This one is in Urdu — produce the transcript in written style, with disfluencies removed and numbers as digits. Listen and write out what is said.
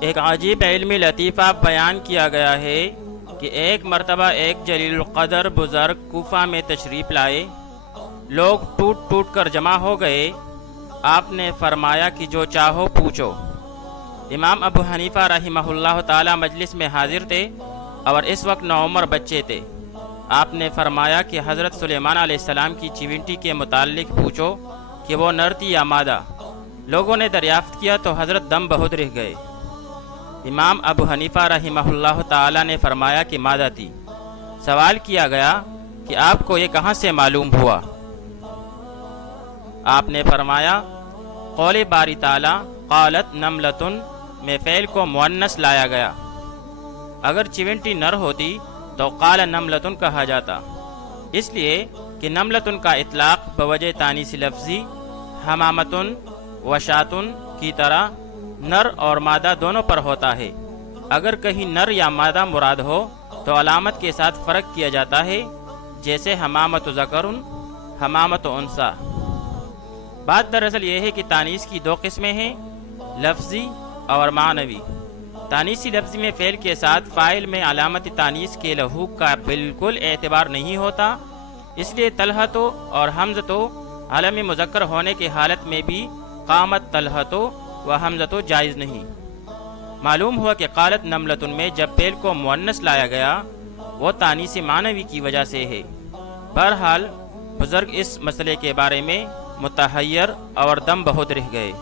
ایک عجیب علمی لطیفہ بیان کیا گیا ہے کہ ایک مرتبہ ایک جلیل القدر بزرگ کوفہ میں تشریف لائے۔ لوگ ٹوٹ ٹوٹ کر جمع ہو گئے۔ آپ نے فرمایا کہ جو چاہو پوچھو۔ امام ابو حنیفہ رحمہ اللہ تعالی مجلس میں حاضر تھے اور اس وقت نوعمر بچے تھے۔ آپ نے فرمایا کہ حضرت سلیمان علیہ السلام کی چیونٹی کے متعلق پوچھو کہ وہ نر تھی یا مادہ۔ لوگوں نے دریافت کیا تو حضرت دم بہت رہ گئے۔ امام ابو حنیفہ رحمہ اللہ تعالی نے فرمایا کہ مادہ تھی۔ سوال کیا گیا کہ آپ کو یہ کہاں سے معلوم ہوا؟ آپ نے فرمایا قول باری تعالی قالت نملتن میں فعل کو مؤنث لایا گیا۔ اگر چیونٹی نر ہوتی تو قال نملتن کہا جاتا، اس لیے کہ نملتن کا اطلاق بوجہ تانیث لفظی حمامتن و شاتن کی طرح نر اور مادہ دونوں پر ہوتا ہے۔ اگر کہیں نر یا مادہ مراد ہو تو علامت کے ساتھ فرق کیا جاتا ہے، جیسے حمامت ذکرن حمامت انثی۔ بات دراصل یہ ہے کہ تانیث کی دو قسمیں ہیں، لفظی اور معنوی۔ تانیثی لفظی میں فعل کے ساتھ فاعل میں علامت تانیث کے لحوق کا بالکل اعتبار نہیں ہوتا، اس لیے طلحتو اور حمزتو علم مذکر ہونے کی حالت میں بھی قامت طلحتو و حمزتو جائز نہیں۔ معلوم ہوا کہ قالت نملتن میں جب فعل کو مؤنث لایا گیا وہ تانیث معنوی کی وجہ سے ہے۔ بہرحال بزرگ اس مسئلے کے بارے میں متحیر اور دم بہت رہ گئے۔